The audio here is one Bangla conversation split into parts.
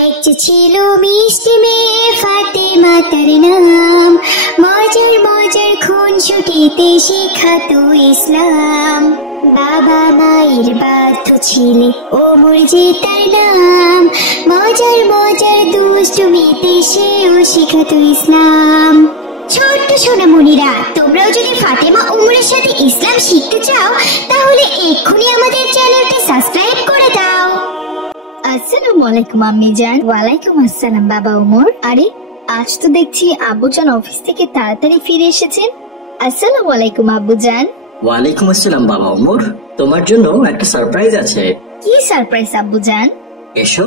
এক যে ছিল মিষ্টি মেয়ে ফাতেমা তার নাম, মজার মজার খুনসুটিতে শেখাতো ইসলাম। বাবা মায়ের বাধ্য ছিলে ওমর যে তার নাম, মজার মজার দুষ্টুমিতে সেও শেখাতো ইসলাম। ছোট্ট সোনামণিরা, তোমরাও যদি ফাতেমা ওমরের সাথে ইসলাম শিখতে চাও তাহলে এক্ষুনি আমাদের চ্যানেলটি সাবস্ক্রাইব করে দাও। আসসালামু আলাইকুম আম্মি জান। ওয়ালাইকুম আসসালাম বাবা ওমর। আরে আজ তো দেখছি আব্বুজান অফিস থেকে তাড়াতাড়ি ফিরে এসেছেন। আসসালামু আলাইকুম আব্বুজান। ওয়ালাইকুম আসসালাম বাবা ওমর, তোমার জন্য একটা সারপ্রাইজ আছে। কি সারপ্রাইজ আব্বুজান? এসো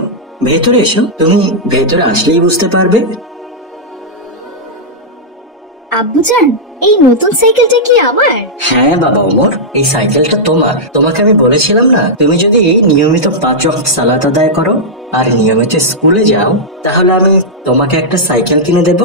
ভেতরে এসো, তুমি ভেতরে আসলেই বুঝতে পারবে। আব্বুজান, এই নতুন সাইকেলটা কি আমার? হ্যাঁ বাবা ওমর, এই সাইকেলটা তোমার। তোমাকে আমি বলেছিলাম না, তুমি যদি নিয়মিত 5 ওয়াক্ত সালাত আদায় করো আর নিয়মিত স্কুলে যাও তাহলে আমি তোমাকে একটা সাইকেল কিনে দেব।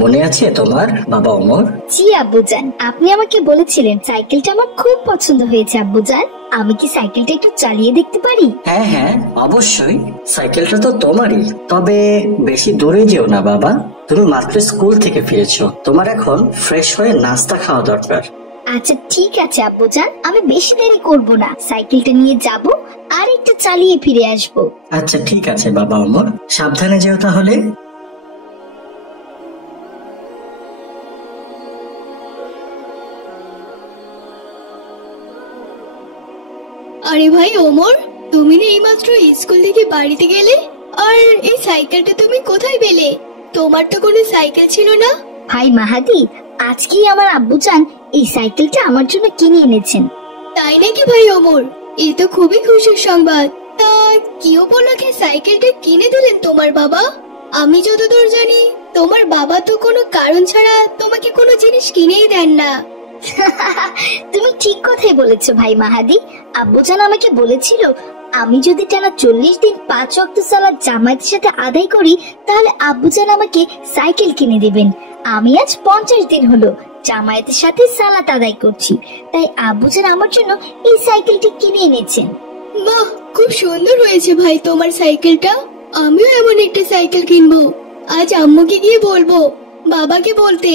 মনে আছে তোমার বাবা ওমর? জি আব্বুজান, আপনি আমাকে বলেছিলেন। সাইকেলটা আমার খুব পছন্দ হয়েছে আব্বুজান। আমি কি সাইকেলটা একটু চালিয়ে দেখতে পারি? হ্যাঁ হ্যাঁ অবশ্যই, সাইকেলটা তো তোমারই। তবে বেশি দূরে যেও না বাবা, তুমি মাত্র স্কুল থেকে ফিরেছো, তোমার এখন ফ্রেশ হয়ে নাস্তা খাওয়া দরকার। আচ্ছা ঠিক আছে আব্বুজান, আমি বেশি দেরি করব না, সাইকেলটা নিয়ে যাব আর একটু চালিয়ে ফিরে আসব। আচ্ছা ঠিক আছে বাবা ওমর, সাবধানে যেও তাহলে। আরে ভাই ওমর, তুমি না এইমাত্র স্কুল থেকে বাড়িতে গেলে, আর এই সাইকেলটা তুমি কোথায় পেলে? তোমার তো কোনো সাইকেল ছিল না। ভাই মাহাদি, আজকেই আমার আব্বুজান এই সাইকেলটা আমার জন্য কিনে এনেছেন। তাই নাকি ভাই ওমর? এই তো খুবই খুশির সংবাদ। তা কি উপলক্ষে সাইকেলটা কিনে দিলেন তোমার বাবা? আমি যতদূর জানি তোমার বাবা তো কোনো কারণ ছাড়া তোমাকে কোনো জিনিস কিনেই দেন না। তুমি ঠিক কথাই বলেছো ভাই মাহাদি। আব্বুজান আমাকে বলেছিল আমি যদি টানা 40 দিন 5 ওয়াক্ত সালাত জামাতের সাথে আদায় করি তাহলে আব্বুজান আমাকে সাইকেল কিনে দিবেন। আমি আজ 50 দিন হলো জামায়াতের সাথে সালাত আদায় করছি, তাই আব্বুজান আমার জন্য এই সাইকেলটি কিনে এনেছেন। বাহ, খুব সুন্দর হয়েছে ভাই তোমার সাইকেলটা। আমিও এমন একটা সাইকেল কিনবো। আজ আম্মুকে গিয়ে বলবো বাবাকে বলতে,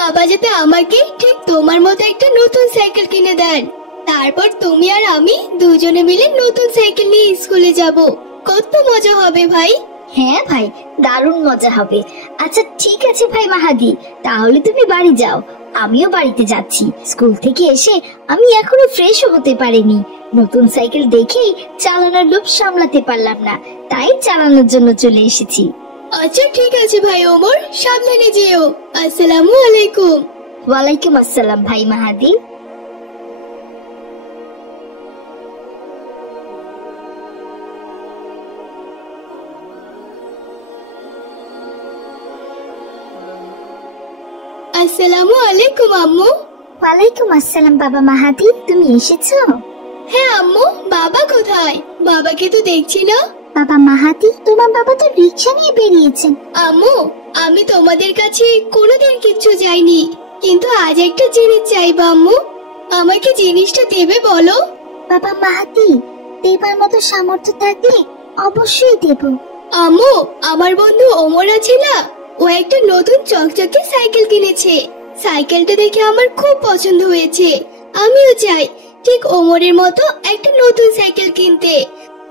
বাবা যাতে আমাকে ঠিক তোমার মতো একটা নতুন সাইকেল কিনে দেন। তারপর তুমি আর আমি দুজনে মিলে নতুন সাইকেল নিয়ে স্কুলে যাব। কত মজা হবে ভাই। হ্যাঁ ভাই, দারুণ মজা হবে। আচ্ছা ঠিক আছে ভাই মাহাদি, তাহলে তুমি বাড়ি যাও, আমিও বাড়িতে যাচ্ছি। স্কুল থেকে এসে আমি এখনো ফ্রেশও হতে পারিনি। নতুন সাইকেল দেখেই চালানোর লোভ সামলাতে পারলাম না, তাই চালানোর জন্য চলে এসেছি। আচ্ছা ঠিক আছে ভাই ওমর, সাবধানে যেও। আসসালামু আলাইকুম। ওয়ালাইকুম আসসালাম ভাই মাহাদি। আসসালামু আলাইকুম আম্মু। ওয়ালাইকুম আসসালাম বাবা মাহাদি, তুমি এসেছো? হ্যাঁ আম্মু, বাবা কোথায়? বাবাকে তো দেখছি না। বাবা মাহাদি, তোমার বাবা তো রিকশা নিয়ে বেরিয়েছেন। আম্মু, আমি তোমাদের কাছে কোনোদিন কিচ্ছু চাইনি, কিন্তু আজ একটা জিনিস চাইবো আম্মু। আমাকে জিনিসটা দেবে বলো? বাবা মাহাদি, দেবার মতো সামর্থ্য থাকলে অবশ্যই দেব। আম্মু, আমার বন্ধু ওমর আছে না, ও একটা নতুন চকচকে সাইকেল কিনেছে। সাইকেলটা দেখে আমার খুব পছন্দ হয়েছে। আমিও চাই ঠিক ওমরের মতো একটা নতুন সাইকেল কিনতে।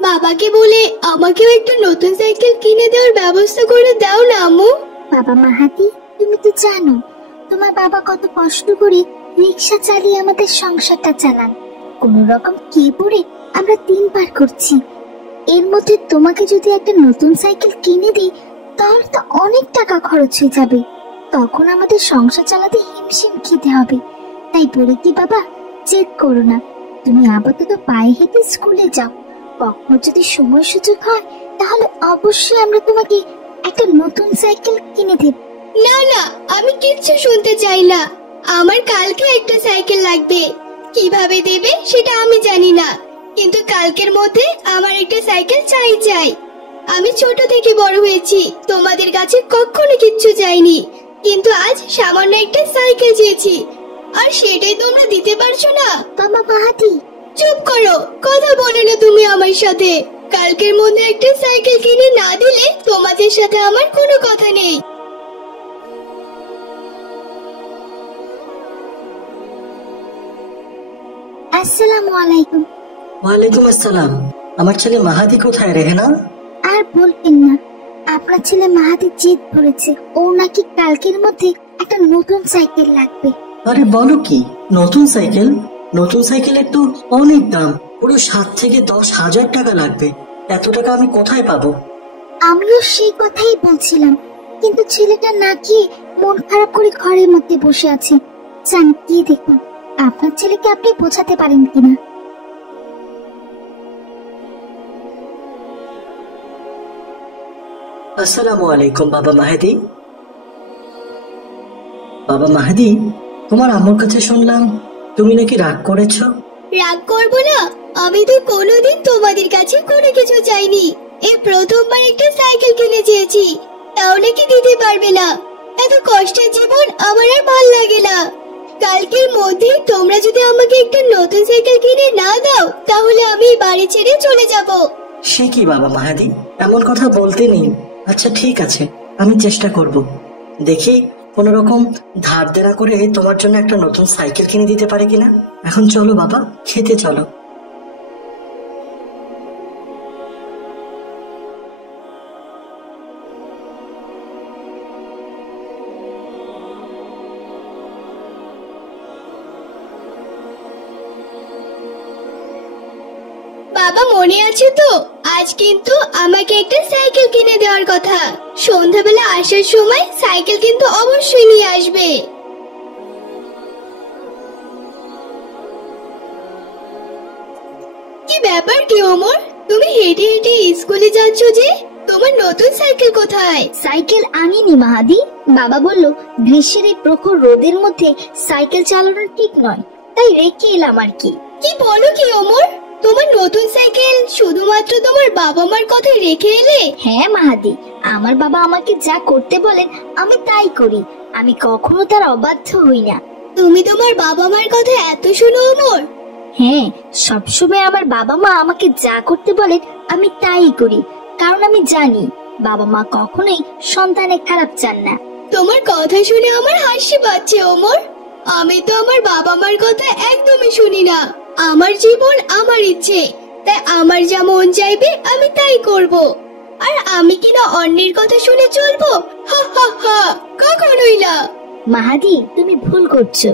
বাবাকে বলে আমাকেও একটা নতুন সাইকেল কিনে দেওয়ার ব্যবস্থা করে দাও না আম্মু। বাবা মাহাদি, তুমি তো জানো তোমার বাবা কত কষ্ট করে রিক্সা চালিয়ে আমাদের সংসারটা চালান। কোন রকম কি পড়ে আমরা দিন পার করছি। এর মধ্যে তোমাকে যদি একটা নতুন সাইকেল কিনে দিই তাহলে তো অনেক টাকা খরচ হয়ে যাবে, তখন আমাদের সংসার চালাতে হিমশিম খেতে হবে। তাই বলে কি বাবা, জেদ করো না, তুমি আপাতত পায়ে হেঁটে স্কুলে যাও। কখনো যদি সময় সুযোগ হয় তাহলে অবশ্যই আমরা তোমাকে একটা নতুন সাইকেল কিনে দেব। না না, আমি কিচ্ছু শুনতে চাই না। আমার কালকে একটা সাইকেল লাগবে। কিভাবে দেবে সেটা আমি জানি না, কিন্তু কালকের মধ্যে আমার একটা সাইকেল চাই চাই। আমি ছোট থেকে বড় হয়েছি, তোমাদের কাছে কখনো কিচ্ছু চাইনি, কিন্তু আজ সামান্য একটা সাইকেল চেয়েছি, আর সেটাই তোমরা দিতে পারছো না। বাবা মাহাদি, চুপ করো, কথা বলে না তুমি আমার সাথে। কালকের মধ্যে একটা সাইকেল কিনে না দিলে তোমাদের সাথে আমার কোনো কথা নেই। আসসালামু আলাইকুম। ওয়ালাইকুম আসসালাম। আমার ছেলে মাহাদি কোথায় রেহেনা? আর বলবেন না, আপনার ছেলে মাহাদি জেদ ধরেছে, ও নাকি কালকের মধ্যে একটা নতুন সাইকেল লাগবে। আরে বলো কি, নতুন সাইকেল? নতুন সাইকেলের তো অনেক দাম, পুরো 7 থেকে 10,000 টাকা লাগবে। এত টাকা আমি কোথায় পাবো? আমিও সেই কথাই বলছিলাম, কিন্তু ছেলেটা না গিয়ে মন খারাপ করে ঘরের মধ্যে বসে আছে। যান গিয়ে দেখুন আপনার ছেলেকে আপনি বোঝাতে পারেন কিনা। আসসালামু আলাইকুম বাবা মাহাদি। বাবা মাহাদি, তোমার আম্মুর কাছে শুনলাম তুমি নাকি রাগ করেছো। রাগ করবো না? আমি তো কোনোদিন তোমাদের কাছে কোনো কিছু চাইনি। এই প্রথমবার একটা সাইকেল কিনে চেয়েছি, তাও নাকি দিতে পারবে না। এত কষ্টের জীবন আমার আর ভাল লাগে না। কালকের মধ্যে তোমরা যদি আমাকে একটা নতুন সাইকেল কিনে না দাও, তাহলে আমি বাড়ি ছেড়ে চলে যাব। সে কি বাবা মাহাদি, এমন কথা বলতে নেই। আচ্ছা ঠিক আছে, আমি চেষ্টা করব, দেখি কোন রকম ধার দেনা করে তোমার জন্য একটা নতুন সাইকেল কিনে দিতে পারে কিনা। এখন চলো বাবা, খেতে চলো। বাবা মনে আছে তো, আজ কিন্তু আমাকে একটা সাইকেল কিনে দেওয়ার কথা। সন্ধ্যাবেলা আসার সময় সাইকেল কিন্তু অবশ্যই নিয়ে আসবে। কি ব্যাপার কি ওমর, তুমি হেঁটে হেঁটে স্কুলে যাচ্ছ যে? তোমার নতুন সাইকেল কোথায়? সাইকেল আনিনি মাহাদি, বাবা বলল গ্রীষ্মের এই প্রখর রোদের মধ্যে সাইকেল চালানো ঠিক নয়, তাই রেখে এলাম আর কি। কি বলো কি ওমর, তোমার নতুন সাইকেল শুধুমাত্র তোমার বাবা মার কথাই রেখে এলে? হ্যাঁ মাহাদি, আমার বাবা আমাকে যা করতে বলেন আমি তাই করি, আমি কখনো তার অবাধ্য হই না। তুমি তোমার বাবা মার কথা এত শোনো ওমর? হ্যাঁ, সবসময় আমার বাবা মা আমাকে যা করতে বলেন আমি তাই করি, কারণ আমি জানি বাবা মা কখনোই সন্তানের খারাপ চান না। তোমার কথা শুনে আমার হাসি পাচ্ছে ওমর। আমি তো আমার বাবা মার কথা একদমই শুনি না। আমার জীবন আমার ইচ্ছে, তাই আমার যা মন চাইবে আমি তাই করব। আর আমি কিনা অন্যের কথা শুনে চলবো? হা হা হা, কখনোই না। মাহাদি, তুমি ভুল করছো,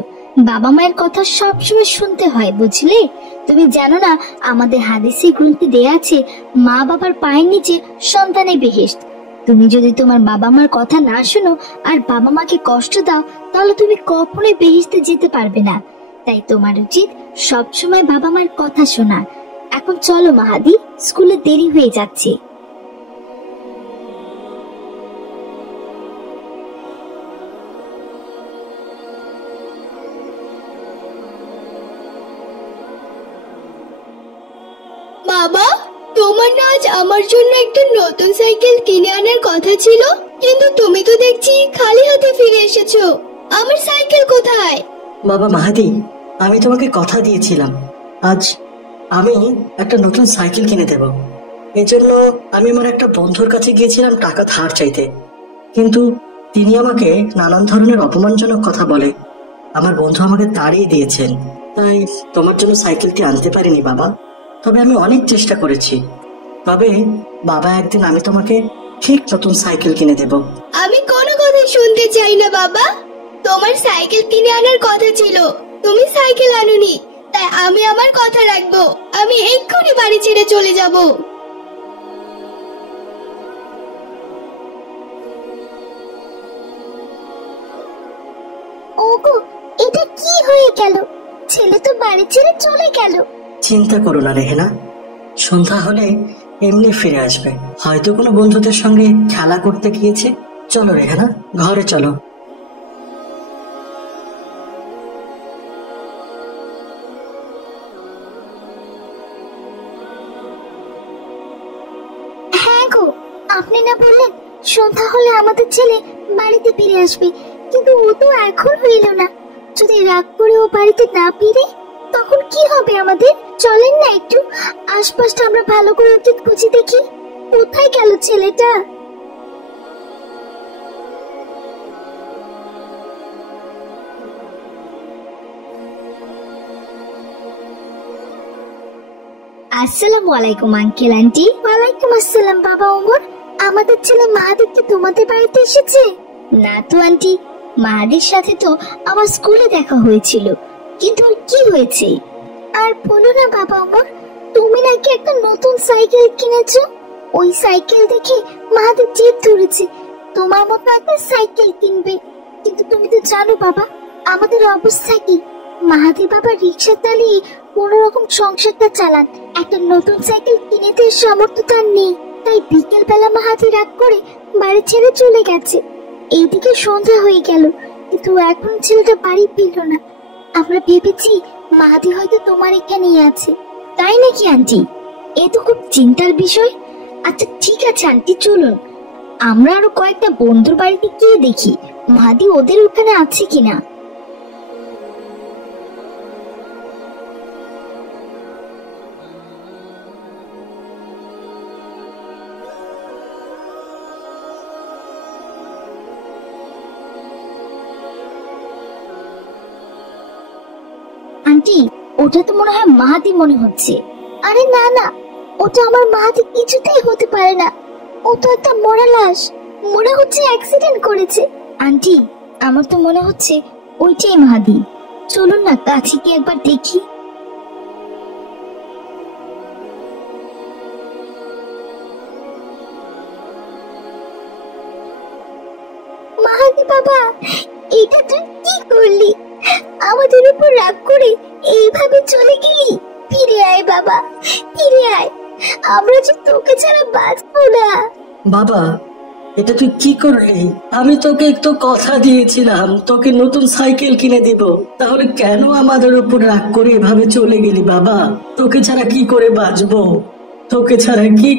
বাবা মায়ের কথা সবসময় শুনতে হয়, বুঝলে? তুমি জানো না আমাদের হাদিসে গ্রন্থে দেয়া আছে মা বাবার পায়ের নিচে সন্তানের বেহেশত। তুমি যদি তোমার বাবা মার কথা না শুনো আর বাবা মাকে কষ্ট দাও, তাহলে তুমি কখনোই বেহেশতে যেতে পারবে না। তাই তোমার উচিত সবসময় বাবা মার কথা শোনা। এখন চলো মাহাদি, স্কুলে দেরি হয়ে যাচ্ছে। বাবা, তোমার না আজ আমার জন্য একটা নতুন সাইকেল কিনে আনার কথা ছিল, কিন্তু তুমি তো দেখছি খালি হাতে ফিরে এসেছো। আমার সাইকেল কোথায়? বাবা মাহাদি, আমি তোমাকে কথা দিয়েছিলাম আজ আমি একটা নতুন সাইকেল কিনে দেব। এজন্য আমি আমার একটা বন্ধুর কাছে গিয়েছিলাম টাকা ধার চাইতে, কিন্তু তিনি আমাকে নানান ধরনের অপমানজনক কথা বলে আমার বন্ধু আমাকে তাড়িয়ে দিয়েছেন। তাই তোমার জন্য সাইকেলটি আনতে পারিনি বাবা, তবে আমি অনেক চেষ্টা করেছি। তবে বাবা, একদিন আমি তোমাকে ঠিক নতুন সাইকেল কিনে দেব। আমি কোনো কথা শুনতে চাই না বাবা। তোমার সাইকেল কিনে আনার কথা ছিল, তুমি সাইকেল আনোনি, তাই আমি আমার কথা রাখবো। আমি এক্ষুনি বাড়ি ছেড়ে চলে যাব। ওগো, এটা কি হয়ে গেল? ছেলে তো বাড়ি ছেড়ে চলে গেল। চিন্তা করো না রেহেনা, সন্ধ্যা হলে এমনি ফিরে আসবে। হয়তো কোনো বন্ধুদের সঙ্গে খেলা করতে গিয়েছে। চলো রেহেনা, ঘরে চলো। হ্যাঁ গো, আপনি না বললেন সন্ধ্যা হলে আমাদের ছেলে বাড়িতে ফিরে আসবে, কিন্তু ও তো এখন এলো না। যদি রাগ করে ও বাড়িতে না ফিরে, তখন কি হবে আমাদের? চলেন না একটু আশপাশটা আমরা ভালো করে খুঁজে দেখি, কোথায় গেল ছেলেটা। আসসালামু আলাইকুম আঙ্কেল আন্টি। ওয়ালাইকুম আসসালাম বাবা ওমর। আমাদের ছেলে মাহাদির কি তোমাদের বাড়িতে এসেছে? না তো আন্টি, মাহাদির সাথে তো আমার স্কুলে দেখা হয়েছিল, কিন্তু ওর কি হয়েছে? আর বলো না বাবা ওমর, তুমি নাকি একটা নতুন সাইকেল কিনেছো। ওই সাইকেল দেখে মাহাদির জেদ ধরেছে তোমার মতো একটা সাইকেল কিনবে। কিন্তু তুমি তো জানো বাবা আমাদের অবস্থা কি। মাহাদি বাবা রিক্সা চালিয়ে কোন রকম সংসারটা চালান, একটা নতুন সাইকেল কিনে দেওয়ার সামর্থ্য তার নেই। তাই বিকেল বেলা মাহাদি রাগ করে বাড়ি ছেড়ে চলে গেছে। এইদিকে সন্ধ্যা হয়ে গেল, কিন্তু এখন ছেলেটা বাড়ি ফিরল না। আমরা ভেবেছি মাহাদি হয়তো তোমার এখানেই আছে। তাই নাকি আন্টি? এ তো খুব চিন্তার বিষয়। আচ্ছা ঠিক আছে আন্টি, চলুন আমরা আরো কয়েকটা বন্ধুর বাড়িতে গিয়ে দেখি মাহাদি ওদের ওখানে আছে কিনা। আন্টি, ওটা তো মনে হয় মাহাদি মনে হচ্ছে। আরে না না, ওটা আমার মাহাদি কিছুতেই হতে পারে না। ও তো একটা মরা লাশ, মনে হচ্ছে অ্যাক্সিডেন্ট করেছে। আন্টি, আমার তো মনে হচ্ছে ওইটাই মাহাদি। চলুন না কাছে গিয়ে একবার দেখি। মাহাদি বাবা, এটা তুই কি করলি? আমাদের উপর রাগ করে এইভাবে চলে গেলি? ফিরে আয় বাবা, ফিরে আয়, আমরা যে তোকে ছাড়া বাঁচবো না। বাবা, এটা তুই কি করলি? আমি তোকে একটু কথা দিয়েছিলাম তোকে নতুন সাইকেল কিনে দিব, তাহলে কেন আমাদের উপর রাগ করে এভাবে চলে গেলি? বাবা, তোকে ছাড়া কি করে বাঁচবো? তোকে ছাড়া কি